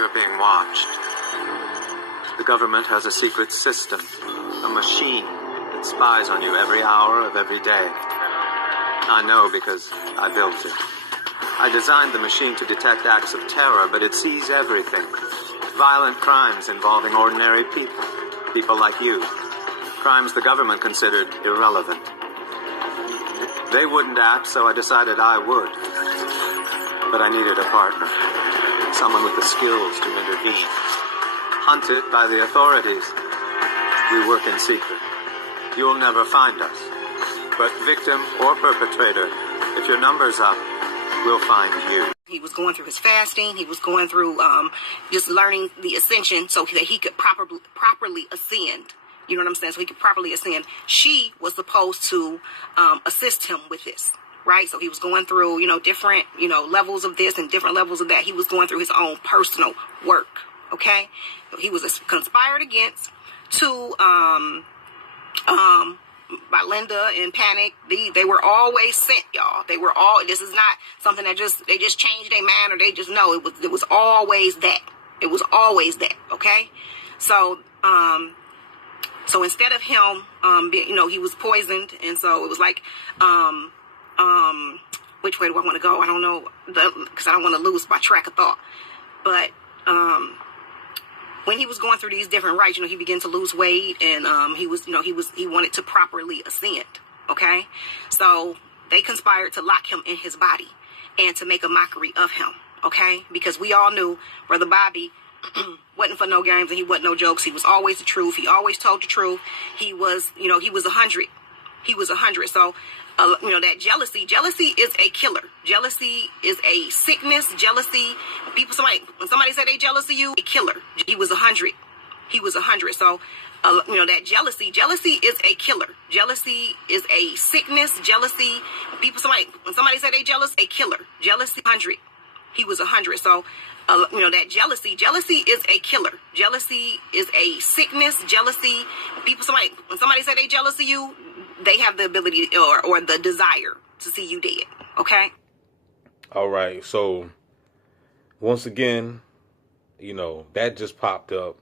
You're being watched. The government has a secret system, a machine that spies on you every hour of every day. I know because I built it. I designed the machine to detect acts of terror, but it sees everything. Violent crimes involving ordinary people, people like you. Crimes the government considered irrelevant. They wouldn't act, so I decided I would. But I needed a partner. Someone with the skills to intervene. Hunted by the authorities. We work in secret. You'll never find us. But victim or perpetrator, if your number's up, we'll find you. He was going through his fasting. He was going through just learning the ascension so that he could properly ascend. You know what I'm saying? So he could properly ascend. She was supposed to assist him with this, right? So he was going through, different, levels of this and different levels of that. He was going through his own personal work, okay? So he was conspired against to, by Linda and Panic. They were always sent, y'all. They were all, this is not something that they just changed their mind or they just know. It was always that. It was always that, okay? So instead of him, he was poisoned, and so it was like, which way do I want to go? I don't know, because I don't want to lose my track of thought. But when he was going through these different rites, he began to lose weight, and he wanted to properly ascend. Okay, so they conspired to lock him in his body and to make a mockery of him. Okay, because we all knew Brother Bobby wasn't for no games and he wasn't no jokes. He was always the truth. He always told the truth. He was, he was 100. He was 100. So, that jealousy is a killer. Jealousy is a sickness. Jealousy, when somebody said they jealous of you, a killer. He was 100. He was 100. So, that jealousy is a killer. Jealousy is a sickness. Jealousy, when somebody said they jealous, a killer. Jealousy, 100. He was 100. So, that jealousy is a killer. Jealousy is a sickness. Jealousy, when somebody say they jealous of you, they have the ability or the desire to see you dead. Okay? All right. So, once again, that just popped up.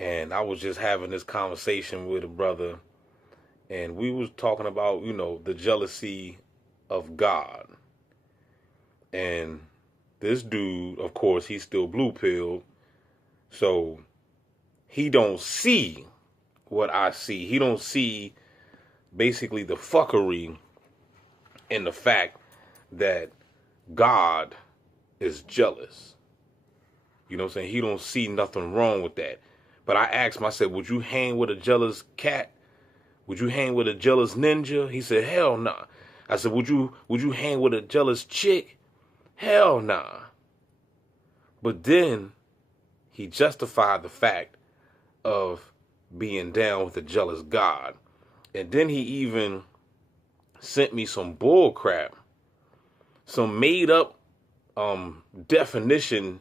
And I was just having this conversation with a brother. And we was talking about, the jealousy of God. And this dude, of course, he's still blue-pilled, so he don't see what I see. He don't see basically the fuckery in the fact that God is jealous. You know what I'm saying? He don't see nothing wrong with that. But I asked him, I said, would you hang with a jealous cat? Would you hang with a jealous ninja? He said, hell nah. I said, would you hang with a jealous chick? Hell nah. But then he justified the fact of being down with a jealous God. And then he even sent me some bull crap, some made up definition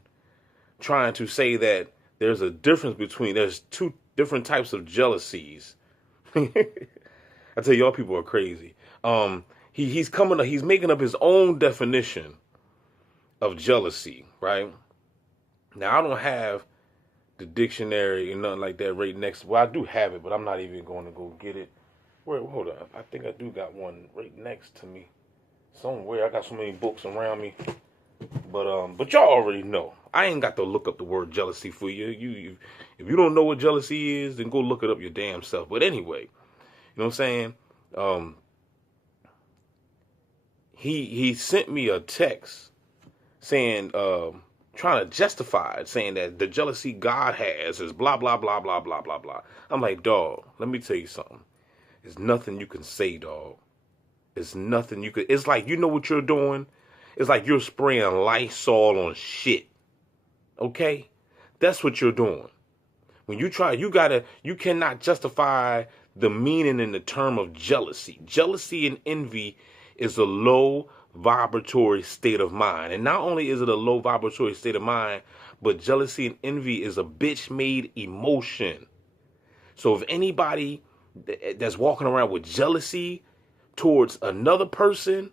trying to say that there's a difference there's two different types of jealousies. I tell y'all people are crazy. He's making up his own definition of jealousy, right? Now, I don't have the dictionary and nothing like that right next. Well, I do have it, but I'm not even going to go get it. Hold on. I think I do got one right next to me somewhere. I got so many books around me. But y'all already know. I ain't got to look up the word jealousy for you. If you don't know what jealousy is, then go look it up your damn self. But anyway, you know what I'm saying? He sent me a text saying, trying to justify it, saying that the jealousy God has is blah, blah, blah, blah, blah, blah, blah. I'm like, dog, let me tell you something. There's nothing you can say, dog. It's nothing you could. It's like, you know what you're doing? It's like you're spraying Lysol on shit. Okay? That's what you're doing. When you try, you cannot justify the meaning in the term of jealousy. Jealousy and envy is a low vibratory state of mind. And not only is it a low vibratory state of mind, but jealousy and envy is a bitch-made emotion. So if anybody that's walking around with jealousy towards another person,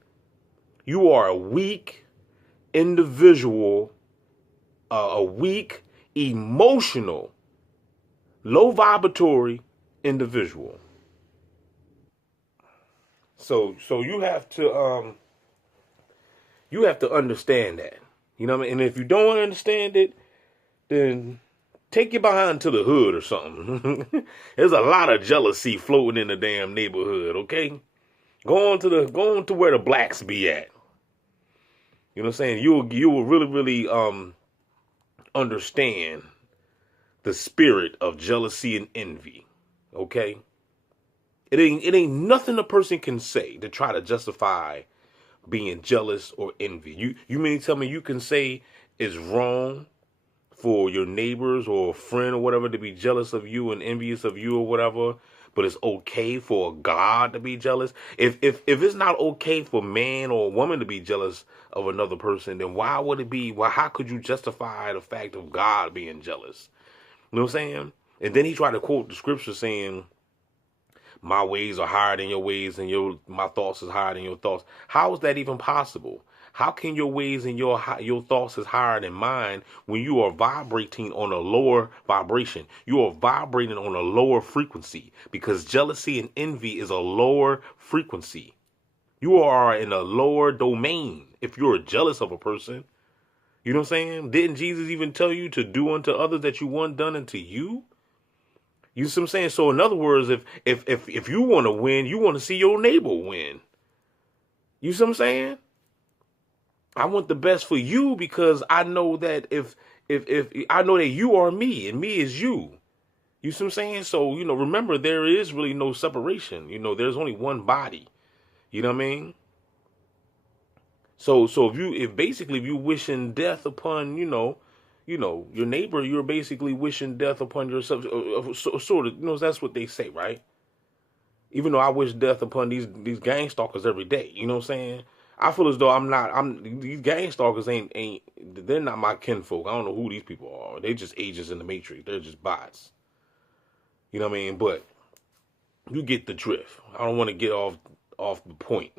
you are a weak individual a weak, emotional, low vibratory individual. So you have to understand that. You know what I mean? And if you don't understand it, then take your behind to the hood or something. There's a lot of jealousy floating in the damn neighborhood, okay? Go on to where the blacks be at. You know what I'm saying? You will really understand the spirit of jealousy and envy. Okay? It ain't nothing a person can say to try to justify being jealous or envy. You mean to tell me you can say it's wrong for your neighbors or a friend or whatever to be jealous of you and envious of you or whatever, but it's okay for God to be jealous? If it's not okay for man or a woman to be jealous of another person, then why would it be? Well, how could you justify the fact of God being jealous? You know what I'm saying? And then he tried to quote the scripture saying, my ways are higher than your ways, and my thoughts is higher than your thoughts. How is that even possible? How can your ways and your thoughts is higher than mine when you are vibrating on a lower vibration? You are vibrating on a lower frequency, because jealousy and envy is a lower frequency. You are in a lower domain if you're jealous of a person. You know what I'm saying? Didn't Jesus even tell you to do unto others that you want done unto you? You see what I'm saying? So in other words, if you want to win, you want to see your neighbor win. You see what I'm saying? I want the best for you, because I know that if I know that you are me and me is you. You see what I'm saying? So, remember, there is really no separation. There's only one body. You know what I mean? So if you wishing death upon, your neighbor, you're basically wishing death upon yourself. Sort of, that's what they say, right? Even though I wish death upon these gang stalkers every day. You know what I'm saying? I feel as though these gang stalkers they're not my kinfolk. I don't know who these people are. They're just agents in the matrix. They're just bots. You know what I mean? But you get the drift. I don't want to get off the point.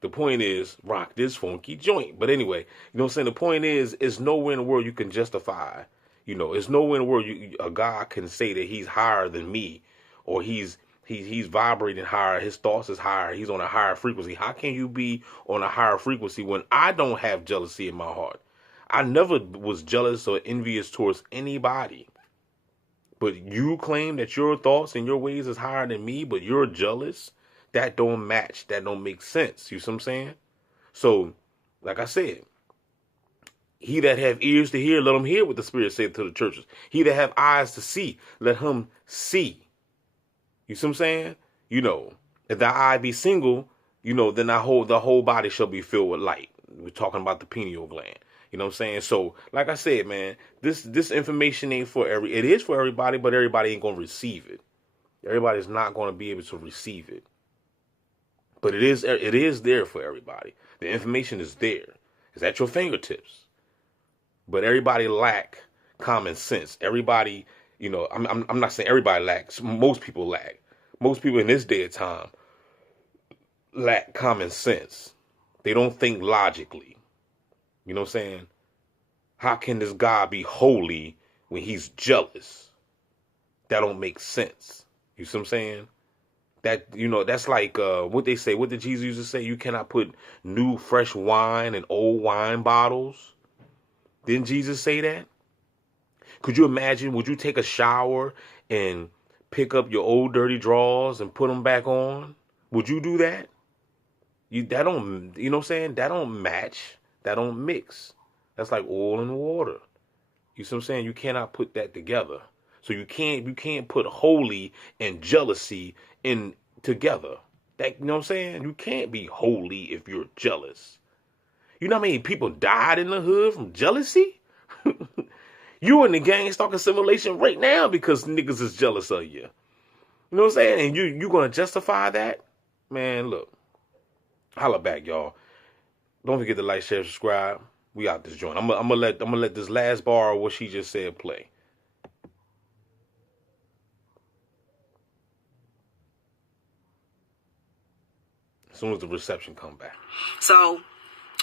The point is, rock this funky joint. But anyway, you know what I'm saying? The point is, it's nowhere in the world you can justify. It's nowhere in the world a God can say that he's higher than me, or he's vibrating higher. His thoughts is higher. He's on a higher frequency. How can you be on a higher frequency when I don't have jealousy in my heart? I never was jealous or envious towards anybody. But you claim that your thoughts and your ways is higher than me, but you're jealous? That don't match. That don't make sense. You see what I'm saying? So, like I said, he that have ears to hear, let him hear what the Spirit said to the churches. He that have eyes to see, let him see. You see what I'm saying? If thy eye be single, then the whole body shall be filled with light. We're talking about the pineal gland. You know what I'm saying? So, like I said, man, this information ain't it is for everybody, but everybody ain't going to receive it. Everybody's not going to be able to receive it. But it is there for everybody. The information is there. It's at your fingertips. But everybody lack common sense. Everybody, I'm not saying everybody lacks. Most people lack. Most people in this day of time lack common sense. They don't think logically. You know what I'm saying? How can this God be holy when he's jealous? That don't make sense. You see what I'm saying? That's like what they say. What did Jesus used to say? You cannot put new, fresh wine in old wine bottles. Didn't Jesus say that? Could you imagine? Would you take a shower and pick up your old dirty drawers and put them back on? Would you do that? That don't, you know what I'm saying? That don't match. That don't mix. That's like oil and water. You see what I'm saying? You cannot put that together. So you can't put holy and jealousy in together. That, you know what I'm saying? You can't be holy if you're jealous. You know how many people died in the hood from jealousy? You in the gang stalking simulation right now because niggas is jealous of you. You know what I'm saying? And you gonna justify that? Man, look. Holla back, y'all. Don't forget to like, share, subscribe. We out this joint. I'm gonna let this last bar of what she just said play. As soon as the reception come back. So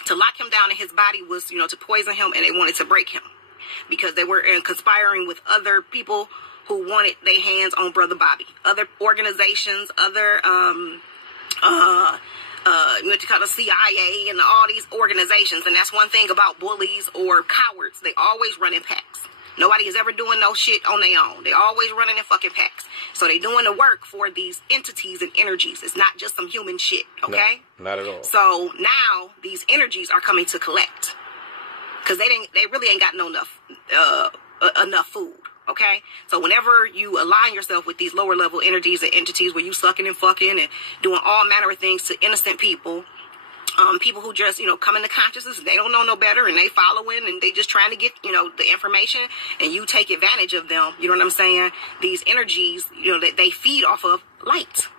to lock him down in his body was, to poison him, and they wanted to break him. because they were conspiring with other people who wanted their hands on Brother Bobby. Other organizations, other, what you call the CIA and all these organizations. And that's one thing about bullies or cowards. They always run in packs. Nobody is ever doing no shit on their own. They always running in fucking packs. So they doing the work for these entities and energies. It's not just some human shit, okay? No, not at all. So now these energies are coming to collect. Because they really ain't got enough food. Okay, so whenever you align yourself with these lower level energies and entities where you sucking and fucking and doing all manner of things to innocent people, people who just, come into consciousness, they don't know no better and they following and they just trying to get, the information, and you take advantage of them. You know what I'm saying? These energies, that they feed off of light.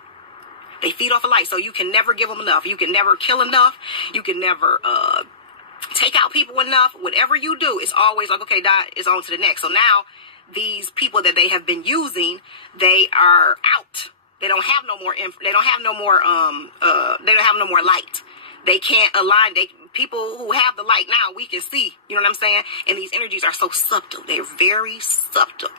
They feed off of light. So you can never give them enough. You can never kill enough. You can never, take out people enough. Whatever you do, it's always like, okay, it's on to the next. So now, these people that they have been using, they are out. They don't have no more. They don't have no more. They don't have no more light. They can't align. People who have the light now, we can see. You know what I'm saying? And these energies are so subtle. They're very subtle.